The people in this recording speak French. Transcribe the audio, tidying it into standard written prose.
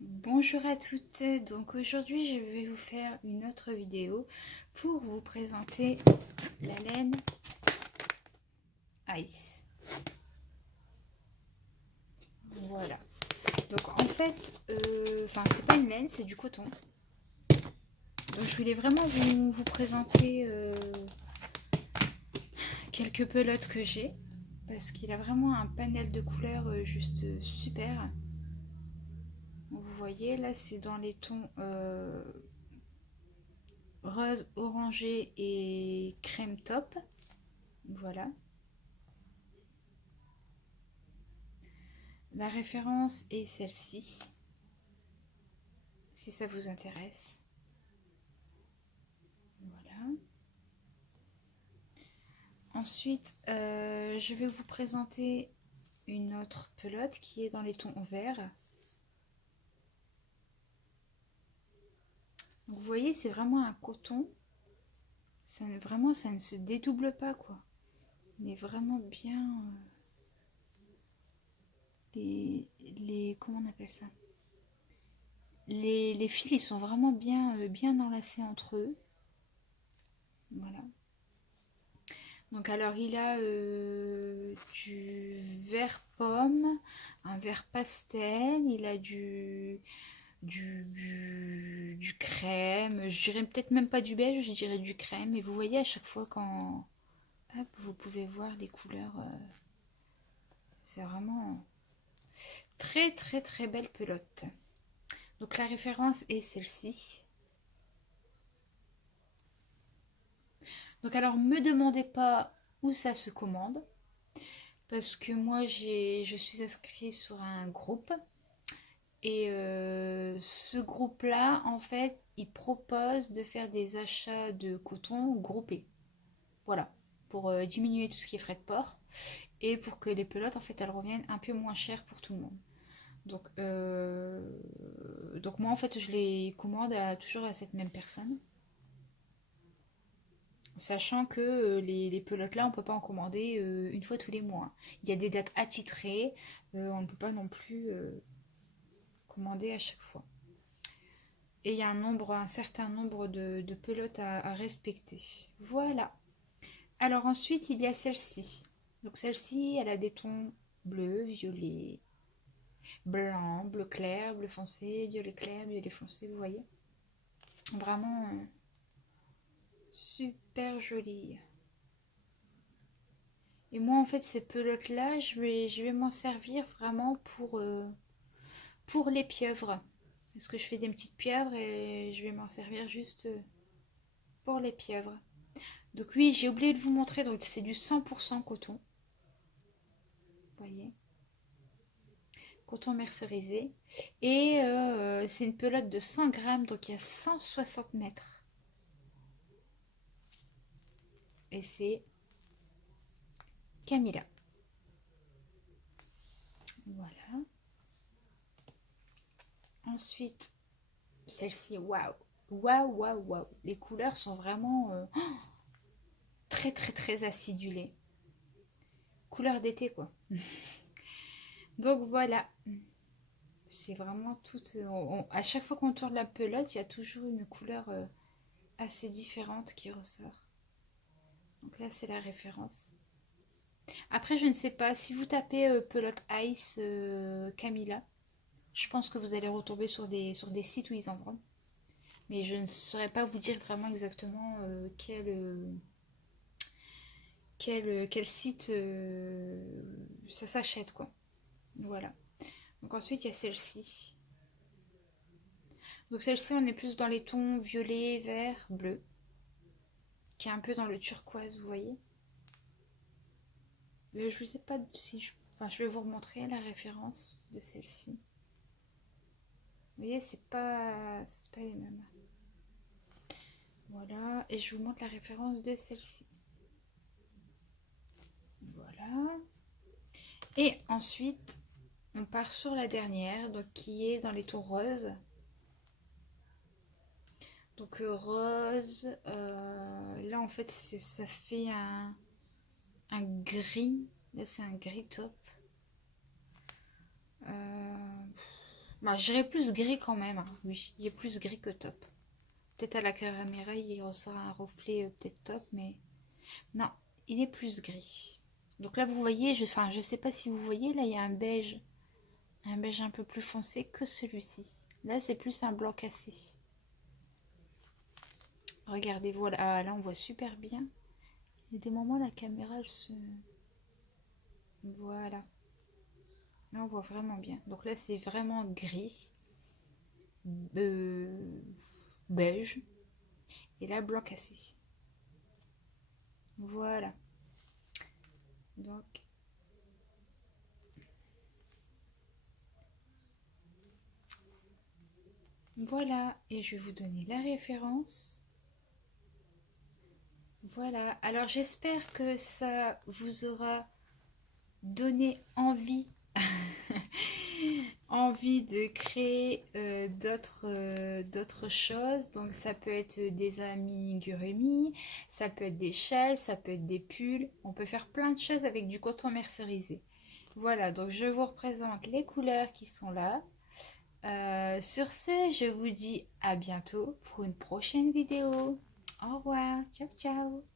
Bonjour à toutes, donc aujourd'hui je vais vous faire une autre vidéo pour vous présenter la laine Ice. Voilà, donc en fait, c'est pas une laine, c'est du coton. Donc je voulais vraiment vous présenter quelques pelotes que j'ai parce qu'il a vraiment un panel de couleurs juste super. Vous voyez là c'est dans les tons rose, orangé et crème top. Voilà. La référence est celle-ci, si ça vous intéresse. Voilà. Ensuite, je vais vous présenter une autre pelote qui est dans les tons verts. Donc, vous voyez, c'est vraiment un coton. Vraiment, ça ne se dédouble pas, quoi. Mais vraiment bien... comment on appelle ça, les fils, ils sont vraiment bien enlacés entre eux. Voilà. Donc alors il a du vert pomme, un vert pastel, il a du crème, je dirais peut-être même pas du beige, je dirais du crème. Et vous voyez à chaque fois quand hop, vous pouvez voir les couleurs, c'est vraiment très belle pelote. Donc la référence est celle-ci. Donc alors me demandez pas où ça se commande, parce que moi je suis inscrite sur un groupe. Et ce groupe-là, en fait, il propose de faire des achats de coton groupés. Voilà, pour diminuer tout ce qui est frais de port et pour que les pelotes, en fait, elles reviennent un peu moins chères pour tout le monde. Donc moi, en fait, je les commande toujours à cette même personne. Sachant que les pelotes là, on ne peut pas en commander une fois tous les mois. Il y a des dates attitrées, on ne peut pas non plus commander à chaque fois. Et il y a un certain nombre de pelotes à respecter. Voilà. Alors ensuite, il y a celle-ci. Donc celle-ci, elle a des tons bleu, violet, blanc, bleu clair, bleu foncé, violet foncé, vous voyez. Vraiment super jolie. Et moi, en fait, ces pelotes-là, je vais m'en servir vraiment pour les pieuvres. Parce que je fais des petites pieuvres et je vais m'en servir juste pour les pieuvres. Donc oui, j'ai oublié de vous montrer, donc c'est du 100% coton. Vous voyez, coton mercerisé. Et c'est une pelote de 100 grammes, donc il y a 160 mètres. Et c'est Camilla. Voilà. Ensuite, celle-ci, waouh. Waouh. Les couleurs sont vraiment très acidulées. Couleur d'été, quoi. Donc voilà. C'est vraiment tout. À chaque fois qu'on tourne la pelote, il y a toujours une couleur assez différente qui ressort. Donc là, c'est la référence. Après, je ne sais pas, si vous tapez pelote Ice Camilla, je pense que vous allez retomber sur des sites où ils en vendent. Mais je ne saurais pas vous dire vraiment exactement quel site ça s'achète, quoi. Voilà. Donc ensuite, il y a celle-ci. Donc celle-ci, on est plus dans les tons violet, vert, bleu, qui est un peu dans le turquoise, vous voyez. Mais je ne sais pas si enfin, je vais vous remontrer la référence de celle-ci. Vous voyez, c'est pas les mêmes. Voilà, et je vous montre la référence de celle-ci. Voilà. Et ensuite, on part sur la dernière, donc qui est dans les tons roses. Donc rose, là en fait ça fait un gris. Là c'est un gris top. Bah, je dirais plus gris quand même, hein. Oui, il est plus gris que top. Peut-être à la caméra, il ressort un reflet peut-être top, mais non, il est plus gris. Donc là, vous voyez, enfin, je sais pas si vous voyez, là, il y a un beige un peu plus foncé que celui-ci. Là, c'est plus un blanc cassé. Regardez, voilà, ah, là, on voit super bien. Il y a des moments, la caméra, elle se... Voilà. Là, on voit vraiment bien. Donc là, c'est vraiment gris, euh, beige, et là, blanc cassé. Voilà. Donc, voilà. Et je vais vous donner la référence. Voilà. Alors, j'espère que ça vous aura donné envie envie de créer d'autres choses. Donc ça peut être des amigurumis, ça peut être des châles, ça peut être des pulls. On peut faire plein de choses avec du coton mercerisé. Voilà, donc je vous représente les couleurs qui sont là. Sur ce, je vous dis à bientôt pour une prochaine vidéo. Au revoir, ciao ciao.